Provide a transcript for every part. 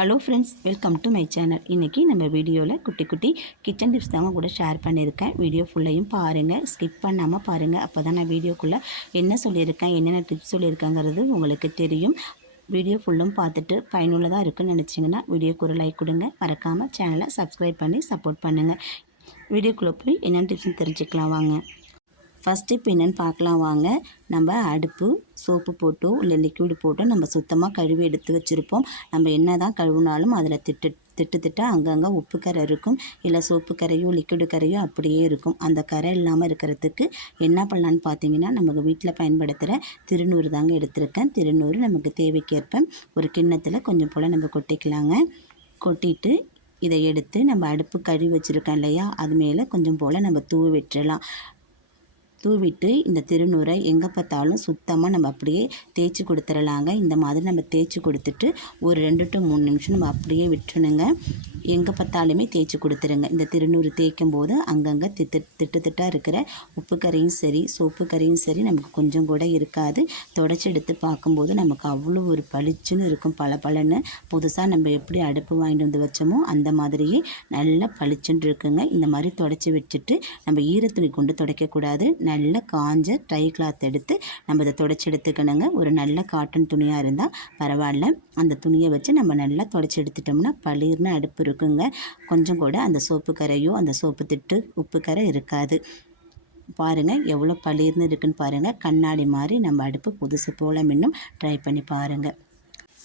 Hello friends, welcome to my channel. இன்றைக்கி நம்ம வீடியோவில் குட்டி குட்டி கிச்சன் டிப்ஸ் தாங்க கூட ஷேர் பண்ணியிருக்கேன். வீடியோ ஃபுல்லையும் பாருங்கள், ஸ்கிப் பண்ணாமல் பாருங்கள். அப்போ தான் நான் வீடியோக்குள்ளே என்ன சொல்லியிருக்கேன், என்னென்ன டிப்ஸ் சொல்லியிருக்கேங்கிறது உங்களுக்கு தெரியும். வீடியோ ஃபுல்லும் பார்த்துட்டு பயனுள்ளதாக இருக்குன்னு நினச்சிங்கன்னா வீடியோக்கு ஒரு லைக் கொடுங்க. மறக்காமல் சேனலை சப்ஸ்கிரைப் பண்ணி சப்போர்ட் பண்ணுங்கள். வீடியோக்குள்ளே போய் என்னென்ன டிப்ஸ்னு தெரிஞ்சுக்கலாம் வாங்க. ஃபஸ்ட் டிப் என்னென்னு பார்க்கலாம் வாங்க. நம்ம அடுப்பு சோப்பு போட்டோ இல்லை லிக்விட் போட்டோ நம்ம சுத்தமாக கழுவி எடுத்து வச்சுருப்போம். நம்ம என்ன தான் கழுவினாலும் அதில் திட்டு அங்கங்கே உப்பு கரை இருக்கும், இல்லை சோப்பு கரையோ லிக்விடு கரையோ அப்படியே இருக்கும். அந்த கரை இல்லாமல் இருக்கிறதுக்கு என்ன பண்ணலான்னு பார்த்தீங்கன்னா, நமக்கு வீட்டில் பயன்படுத்துகிற திருநூறு தாங்க எடுத்திருக்கேன். திருநூறு நமக்கு தேவைக்கேற்ப ஒரு கிண்ணத்தில் கொஞ்சம் போல் நம்ம கொட்டிக்கலாங்க. கொட்டிட்டு இதை எடுத்து நம்ம அடுப்பு கழுவி வச்சுருக்கோம் இல்லையா, அது மேலே கொஞ்சம் போல் நம்ம தூவி விட்டுறலாம். தூவிட்டு இந்த திருநூறை எங்கே பார்த்தாலும் சுத்தமாக நம்ம அப்படியே தேய்ச்சி கொடுத்துடலாங்க. இந்த மாதிரி நம்ம தேய்ச்சி கொடுத்துட்டு ஒரு 2 to 3 நிமிஷம் நம்ம அப்படியே விட்டுணுங்க. எங்கே பார்த்தாலுமே தேய்ச்சி கொடுத்துருங்க. இந்த திருநூறு தேய்க்கும் போது அங்கங்கே திட்டாக இருக்கிற உப்பு கரையும் சரி சோப்பு கரையும் சரி நமக்கு கொஞ்சம் கூட இருக்காது. தொடச்சி எடுத்து பார்க்கும்போது நமக்கு அவ்வளோ ஒரு பளிச்சுன்னு இருக்கும், பளபளன்னு. புதுசாக நம்ம எப்படி அடுப்பு வாங்கிட்டு வந்து வச்சோமோ அந்த மாதிரியே நல்லா பளிச்சுன்னு இருக்குங்க. இந்த மாதிரி தொடச்சி வச்சுட்டு நம்ம ஈரத்துணி கொண்டு துடைக்கக்கூடாது. நல்ல காஞ்ச ட்ரை கிளாத் எடுத்து நம்ம இதை தொடச்சி எடுத்துக்கணுங்க. ஒரு நல்ல காட்டன் துணியாக இருந்தால் பரவாயில்ல. அந்த துணியை வச்சு நம்ம நல்லா தொடச்சி எடுத்துட்டோம்னா பளிர்னு அடுப்பு இருக்குங்க. கொஞ்சம் கூட அந்த சோப்பு கரையோ அந்த சோப்பு திட்டு உப்பு கரை இருக்காது. பாருங்கள் எவ்வளோ பளிர்னு இருக்குன்னு பாருங்கள். கண்ணாடி மாதிரி நம்ம அடுப்பு புதுசு போல் இன்னும் ட்ரை பண்ணி பாருங்கள்.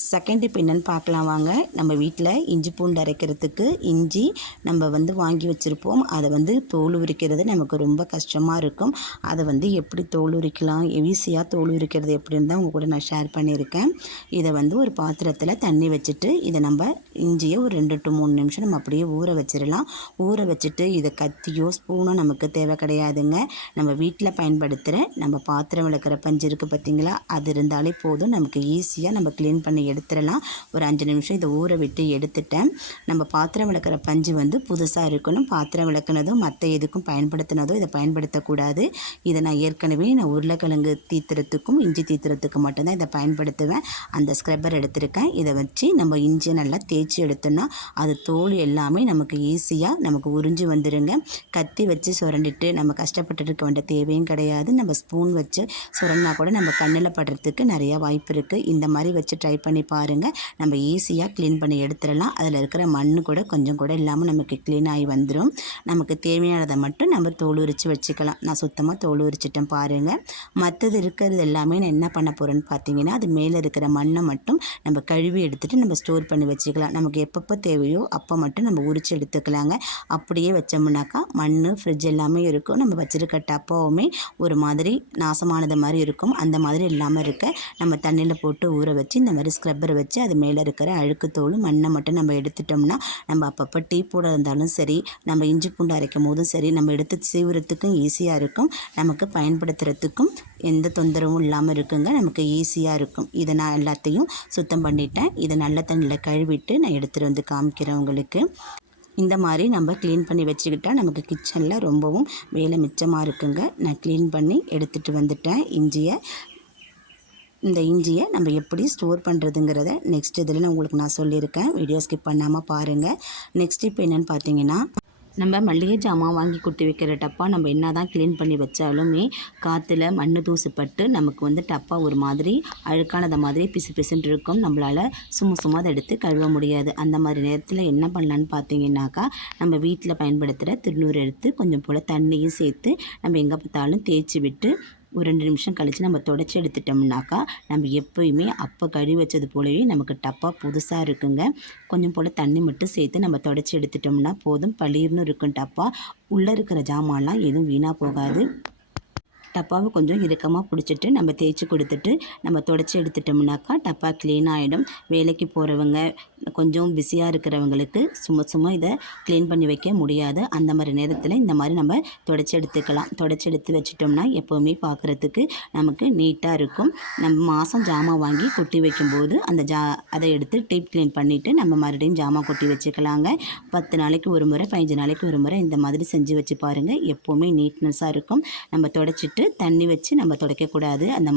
செகண்ட் டிப் என்னென்னு பார்க்கலாம் வாங்க. நம்ம வீட்டில் இஞ்சி பூண்டு அரைக்கிறதுக்கு இஞ்சி நம்ம வாங்கி வச்சுருப்போம். அதை தோல் உரிக்கிறது நமக்கு ரொம்ப கஷ்டமாக இருக்கும். அதை எப்படி தோல் உரிக்கலாம், ஈஸியாக தோல் உரிக்கிறது எப்படின்னு தான் உங்கள் கூட நான் ஷேர் பண்ணியிருக்கேன். இதை ஒரு பாத்திரத்தில் தண்ணி வச்சுட்டு இதை நம்ம இஞ்சியை ஒரு 2 to 3 நிமிஷம் நம்ம அப்படியே ஊற வச்சிடலாம். ஊற வச்சுட்டு இதை கத்தியோ ஸ்பூனோ நமக்கு தேவை கிடையாதுங்க. நம்ம வீட்டில் பயன்படுத்துகிற நம்ம பாத்திரம் விளக்குற பஞ்சு இருக்குது பார்த்திங்களா, அது இருந்தாலே போதும். நமக்கு ஈஸியாக நம்ம க்ளீன் பண்ணி எடுத்துடலாம். ஒரு 5 நிமிஷம் இதை ஊற விட்டு எடுத்துட்டேன். நம்ம பாத்திரம் விளக்குற பஞ்சு புதுசாக இருக்கணும். பாத்திரம் விளக்குனதோ மற்ற எதுக்கும் பயன்படுத்தினதோ இதை பயன்படுத்தக்கூடாது. இதை நான் ஏற்கனவே உருளைக்கிழங்கு தீத்துறதுக்கும் இஞ்சி தீத்துறதுக்கும் மட்டும்தான் இதை பயன்படுத்துவேன். அந்த ஸ்க்ரப்பர் எடுத்திருக்கேன். இதை வச்சு நம்ம இஞ்சியை நல்லா தேய்ச்சி எடுத்தோம்னா அது தோல் எல்லாமே நமக்கு ஈஸியாக நமக்கு உறிஞ்சி வந்துடுங்க. கத்தி வச்சு சுரண்டிட்டு நம்ம கஷ்டப்பட்டு இருக்க வேண்டிய தேவையும் கிடையாது. நம்ம ஸ்பூன் வச்சு சுரண்டினா கூட நம்ம கண்ணில் படுறதுக்கு நிறையா வாய்ப்பு இருக்குது. இந்த மாதிரி வச்சு ட்ரை பண்ணி பாருங்கள். நம்ம ஈஸியாக க்ளீன் பண்ணி எடுத்துடலாம். அதில் இருக்கிற மண் கூட கொஞ்சம் கூட இல்லாமல் நமக்கு க்ளீன் ஆகி வந்துடும். நமக்கு தேவையானதை மட்டும் நம்ம தோல் உரித்து வச்சுக்கலாம். நான் சுத்தமாக தோல் உரிச்சிட்டேன் பாருங்கள். மற்றது இருக்கிறது எல்லாமே நான் என்ன பண்ண போகிறேன்னு பார்த்தீங்கன்னா, அது மேலே இருக்கிற மண்ணை மட்டும் நம்ம கழுவி எடுத்துகிட்டு நம்ம ஸ்டோர் பண்ணி வச்சுக்கலாம். நமக்கு எப்பப்போ தேவையோ அப்போ மட்டும் நம்ம உரித்து எடுத்துக்கலாங்க. அப்படியே வச்சோம்னாக்கா மண் ஃப்ரிட்ஜ் எல்லாமே இருக்கும். நம்ம வச்சுருக்க டப்பாவுமே ஒரு மாதிரி நாசமானது மாதிரி இருக்கும். அந்த மாதிரி இல்லாமல் இருக்க நம்ம தண்ணியில் போட்டு ஊற வச்சு இந்த மாதிரி ஸ்க்ரப்பர் வச்சு அது மேலே இருக்கிற அழுக்கு தோல் மண்ணை மட்டும் நம்ம எடுத்துட்டோம்னா நம்ம அப்பப்போ டீ போட இருந்தாலும் சரி, நம்ம இஞ்சி பூண்டு அரைக்கும் போதும் சரி, நம்ம எடுத்து சீவுறதுக்கும் ஈஸியாக இருக்கும். நமக்கு பயன்படுத்துறதுக்கும் எந்த தொந்தரவும் இல்லாமல் இருக்குங்க. நமக்கு ஈஸியாக இருக்கும். இதை நான் எல்லாத்தையும் சுத்தம் பண்ணிட்டேன். இதை நல்ல தண்ணியில் கழுவிட்டு நான் எடுத்துகிட்டு காமிக்கிறேன் உங்களுக்கு. இந்த மாதிரி நம்ம க்ளீன் பண்ணி வச்சுக்கிட்டால் நமக்கு கிச்சனில் ரொம்பவும் வேலை மிச்சமாக இருக்குங்க. நான் க்ளீன் பண்ணி எடுத்துகிட்டு வந்துட்டேன் இஞ்சியை. இந்த இஞ்சியை நம்ம எப்படி ஸ்டோர் பண்ணுறதுங்கிறத நெக்ஸ்ட் இதில் உங்களுக்கு நான் சொல்லியிருக்கேன். வீடியோ ஸ்கிப் பண்ணாமல் பாருங்கள். நெக்ஸ்ட் இப்போ என்னென்னு பார்த்தீங்கன்னா, நம்ம மல்லிகை ஜாமான் வாங்கி கொட்டி வைக்கிற டப்பா நம்ம என்ன தான் க்ளீன் பண்ணி வச்சாலுமே காற்றுல மண் தூசு பட்டு நமக்கு டப்பா ஒரு மாதிரி அழுக்கானதை மாதிரி பிசு பிசுன்னு இருக்கும். நம்மளால் சும்மா அதை எடுத்து கழுவ முடியாது. அந்த மாதிரி நேரத்தில் என்ன பண்ணலான்னு பார்த்தீங்கன்னாக்கா, நம்ம வீட்டில் பயன்படுத்துகிற திருநூறு எடுத்து கொஞ்சம் போல் தண்ணியும் சேர்த்து நம்ம எங்கே பார்த்தாலும் தேய்ச்சி விட்டு ஒரு 2 நிமிஷம் கழித்து நம்ம தொடச்சி எடுத்துட்டோம்னாக்கா நம்ம எப்போயுமே அப்போ கழுவி வச்சது போலவே நமக்கு டப்பா புதுசாக இருக்குங்க. கொஞ்சம் போல் தண்ணி மட்டும் சேர்த்து நம்ம தொடச்சி எடுத்துட்டோம்னா போதும், பளிர்னு இருக்கும் டப்பா. உள்ளே இருக்கிற ஜாமான்லாம் எதுவும் வீணாக போகாது. டப்பாவை கொஞ்சம் இறுக்கமாக பிடிச்சிட்டு நம்ம தேய்ச்சி கொடுத்துட்டு நம்ம தொடச்சி எடுத்துட்டோம்னாக்கா டப்பா க்ளீன் ஆகிடும். வேலைக்கு போகிறவங்க கொஞ்சம் பிஸியாக இருக்கிறவங்களுக்கு சும்மா இதை க்ளீன் பண்ணி வைக்க முடியாது. அந்த மாதிரி நேரத்தில் இந்த மாதிரி நம்ம தொடச்சி எடுத்துக்கலாம். தொடச்சி எடுத்து வச்சிட்டோம்னா எப்போவுமே பார்க்குறதுக்கு நமக்கு நீட்டாக இருக்கும். நம்ம மாதம் ஜாமான் வாங்கி கொட்டி வைக்கும்போது அதை எடுத்து டீப் க்ளீன் பண்ணிவிட்டு நம்ம மறுபடியும் ஜாமான் கொட்டி வச்சுக்கலாங்க. 10 நாளைக்கு ஒரு முறை 15 நாளைக்கு ஒரு முறை இந்த மாதிரி செஞ்சு வச்சு பாருங்கள். எப்போவுமே நீட்னஸாக இருக்கும். நம்ம தொடச்சிட்டு தண்ணி வச்சு நம்ம துடைக்கக்கூடாது. அந்த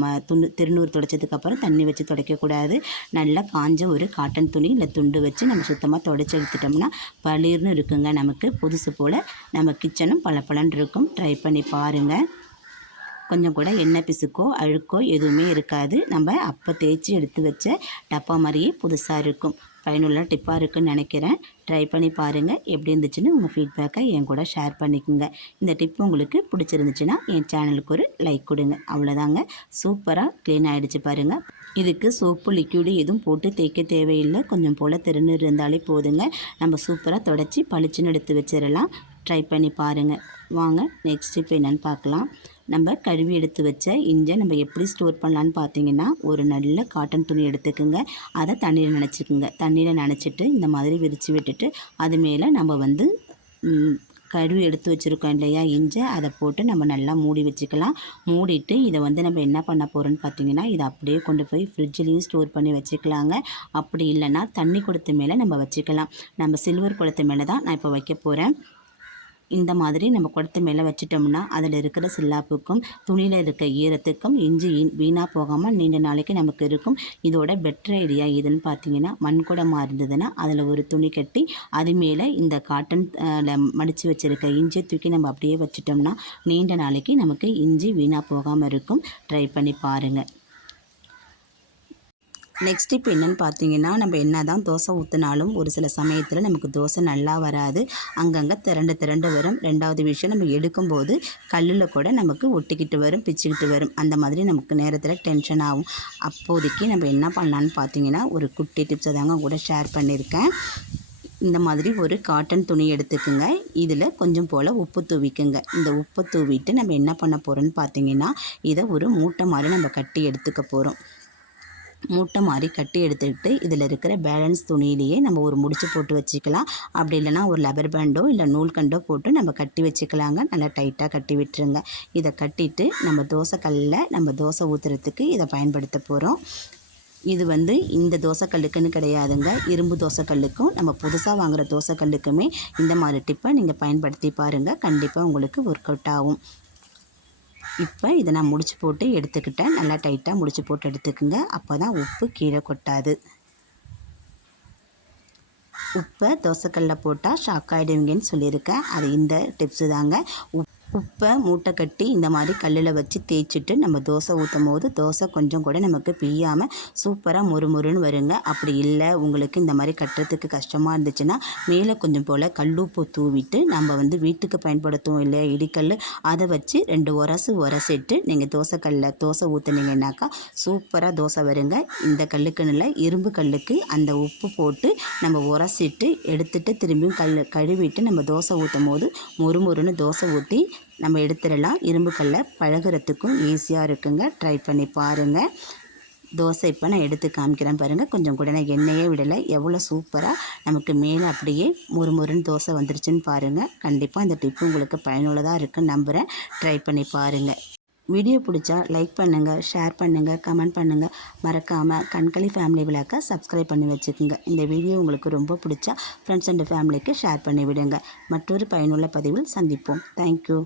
திருநூறு துடைச்சதுக்கப்புறம் தண்ணி வச்சு துடைக்கக்கூடாது. நல்லா காஞ்ச ஒரு காட்டன் துணி இல்லை துண்டு வச்சு நம்ம சுத்தமாக தொடச்சி எடுத்துட்டோம்னா பளிர்னு இருக்குங்க. நமக்கு புதுசு போல் நம்ம கிச்சனும் பளபளன்னு இருக்கும். ட்ரை பண்ணி பாருங்கள். கொஞ்சம் கூட எண்ணெய் பிசுக்கோ அழுக்கோ எதுவுமே இருக்காது. நம்ம அப்போ தேய்ச்சி எடுத்து வச்ச டப்பா மாதிரியே புதுசாக இருக்கும். பயனுள்ள டிப்பாக இருக்குதுன்னு நினைக்கிறேன். ட்ரை பண்ணி பாருங்கள். எப்படி இருந்துச்சுன்னு உங்கள் ஃபீட்பேக்கை என் கூட ஷேர் பண்ணிக்கோங்க. இந்த டிப் உங்களுக்கு பிடிச்சிருந்துச்சுன்னா என் சேனலுக்கு ஒரு லைக் கொடுங்க. அவ்வளோதாங்க. சூப்பராக க்ளீன் ஆகிடுச்சு பாருங்கள். இதுக்கு சோப்பு லிக்யூடு எதுவும் போட்டு தேய்க்க தேவையில்லை. கொஞ்சம் போல் திருநீர் இருந்தாலே போதுங்க. நம்ம சூப்பராக தொடச்சி பளிச்சுன்னு எடுத்து வச்சிடலாம். ட்ரை பண்ணி பாருங்கள். வாங்க நெக்ஸ்ட் இப்போ என்னென்னு பார்க்கலாம். நம்ம கழுவி எடுத்து வச்ச இஞ்சை நம்ம எப்படி ஸ்டோர் பண்ணலான்னு பார்த்தீங்கன்னா, ஒரு நல்ல காட்டன் துணி எடுத்துக்கோங்க. அதை தண்ணியில் நனைச்சிக்கோங்க. தண்ணியில் நனைச்சிட்டு இந்த மாதிரி விரித்து விட்டுட்டு அது மேலே நம்ம வந்து கழுவி எடுத்து வச்சுருக்கோம் இல்லையா இஞ்சை, அதை போட்டு நம்ம நல்லா மூடி வச்சுக்கலாம். மூடிட்டு இதை வந்து நம்ம என்ன பண்ண போகிறோன்னு பார்த்தீங்கன்னா, இதை அப்படியே கொண்டு போய் ஃப்ரிட்ஜ்லேயும் ஸ்டோர் பண்ணி வச்சுக்கலாங்க. அப்படி இல்லைன்னா தண்ணி குடத்து மேலே நம்ம வச்சுக்கலாம். நம்ம சில்வர் குடத்து மேலே தான் நான் இப்போ வைக்க போகிறேன். இந்த மாதிரி நம்ம குடத்து மேலே வச்சிட்டோம்னா அதில் இருக்கிற சில்லாப்புக்கும் துணியில் இருக்க ஈரத்துக்கும் இஞ்சி வீணாக போகாமல் நீண்ட நாளைக்கு நமக்கு இருக்கும். இதோட பெட்டர் ஐடியா எதுன்னு பார்த்தீங்கன்னா, மண்குடமாக இருந்ததுன்னா அதில் ஒரு துணி கட்டி அது மேலே இந்த காட்டன் மடித்து வச்சுருக்க இஞ்சி தூக்கி நம்ம அப்படியே வச்சிட்டோம்னா நீண்ட நாளைக்கு நமக்கு இஞ்சி வீணாக போகாமல் இருக்கும். ட்ரை பண்ணி பாருங்கள். நெக்ஸ்ட் இப்போ என்னென்னு பார்த்தீங்கன்னா, நம்ம என்ன தான் தோசை ஊற்றினாலும் ஒரு சில சமயத்தில் நமக்கு தோசை நல்லா வராது. அங்கங்கே திரண்டு வரும். ரெண்டாவது விஷயம், நம்ம எடுக்கும்போது கல்லில் கூட நமக்கு ஒட்டிக்கிட்டு வரும், பிச்சுக்கிட்டு வரும். அந்த மாதிரி நமக்கு நேரத்தில் டென்ஷன் ஆகும். அப்போதைக்கு நம்ம என்ன பண்ணலான்னு பார்த்தீங்கன்னா, ஒரு குட்டி டிப்ஸை தாங்க கூட ஷேர் பண்ணியிருக்கேன். இந்த மாதிரி ஒரு காட்டன் துணி எடுத்துக்குங்க. இதில் கொஞ்சம் போல் உப்பு தூவிக்குங்க. இந்த உப்பு தூவிட்டு நம்ம என்ன பண்ண போகிறோன்னு பார்த்தீங்கன்னா, இதை ஒரு மூட்டை மாதிரி நம்ம கட்டி எடுத்துக்க போகிறோம். மூட்டை மாதிரி கட்டி எடுத்துக்கிட்டு இதில் இருக்கிற பேலன்ஸ் துணியிலேயே நம்ம ஒரு முடிச்சு போட்டு வச்சுக்கலாம். அப்படி இல்லைனா ஒரு லப்பர் பேண்டோ இல்லை நூல்கண்டோ போட்டு நம்ம கட்டி வச்சுக்கலாங்க. நல்லா டைட்டாக கட்டி விட்டுருங்க. இதை கட்டிட்டு நம்ம தோசைக்கல்லில் நம்ம தோசை ஊற்றுறதுக்கு இதை பயன்படுத்த போகிறோம். இது வந்து இந்த தோசைக்கல்லுக்குன்னு கிடையாதுங்க. இரும்பு தோசைக்கல்லுக்கும் நம்ம புதுசாக வாங்குகிற தோசைக்கல்லுக்குமே இந்த மாதிரி டிப்பை நீங்கள் பயன்படுத்தி பாருங்கள். கண்டிப்பாக உங்களுக்கு ஒர்க் அவுட் ஆகும். இப்போ இதை நான் முடிச்சு போட்டு எடுத்துக்கிட்டேன். நல்லா டைட்டாக முடிச்சு போட்டு எடுத்துக்குங்க. அப்போ தான் உப்பு கீழே கொட்டாது. உப்பை தோசைக்கல்ல போட்டால் ஷாக் ஆகிடுவீங்கன்னு சொல்லியிருக்கேன். அது இந்த டிப்ஸு தாங்க. உப்பை மூட்டை கட்டி இந்த மாதிரி கல்லில் வச்சு தேய்ச்சிட்டு நம்ம தோசை ஊற்றும் போது தோசை கொஞ்சம் கூட நமக்கு பிய்யாமல் சூப்பராக மொறுமொறுன்னு வருங்க. அப்படி இல்லை உங்களுக்கு இந்த மாதிரி கட்டுறதுக்கு கஷ்டமாக இருந்துச்சுன்னா மேலே கொஞ்சம் போல் கல்லுப்பு தூவிட்டு நம்ம வந்து வீட்டுக்கு பயன்படுத்துவோம் இல்லையா இடிக்கல், அதை வச்சு 2 உரசிட்டு நீங்கள் தோசை ஊற்றுனீங்கன்னாக்கா சூப்பராக தோசை வருங்க. இந்த கல்லுக்குன்னு இல்லை, இரும்பு கல்லுக்கு அந்த உப்பு போட்டு நம்ம உரசிட்டு எடுத்துகிட்டு திரும்பியும் கழுவிட்டு நம்ம தோசை ஊற்றும் போது மொறுமொறுன்னு தோசை ஊற்றி நம்ம எடுத்துடலாம். இரும்பு கல்லை பழகிறதுக்கும் ஈஸியாக இருக்குங்க. ட்ரை பண்ணி பாருங்கள். தோசை இப்போ நான் எடுத்து காமிக்கிறேன் பாருங்கள். கொஞ்சம் கூட நான் எண்ணெயே விடலை. எவ்வளோ சூப்பராக நமக்கு மேலே அப்படியே மொறுமொறுன்னு தோசை வந்துருச்சுன்னு பாருங்கள். கண்டிப்பாக இந்த டிப்பு உங்களுக்கு பயனுள்ளதாக இருக்குன்னு நம்புகிறேன். ட்ரை பண்ணி பாருங்கள். வீடியோ பிடிச்சா லைக் பண்ணுங்கள், ஷேர் பண்ணுங்கள், கமெண்ட் பண்ணுங்கள். மறக்காமல் கண்களி ஃபேமிலி விழாக்க சப்ஸ்கிரைப் பண்ணி வச்சுக்கோங்க. இந்த வீடியோ உங்களுக்கு ரொம்ப பிடிச்சா ஃப்ரெண்ட்ஸ் அண்ட் ஃபேமிலிக்கு ஷேர் பண்ணி விடுங்க. மற்றொரு பயனுள்ள பதிவில் சந்திப்போம். தேங்க்யூ.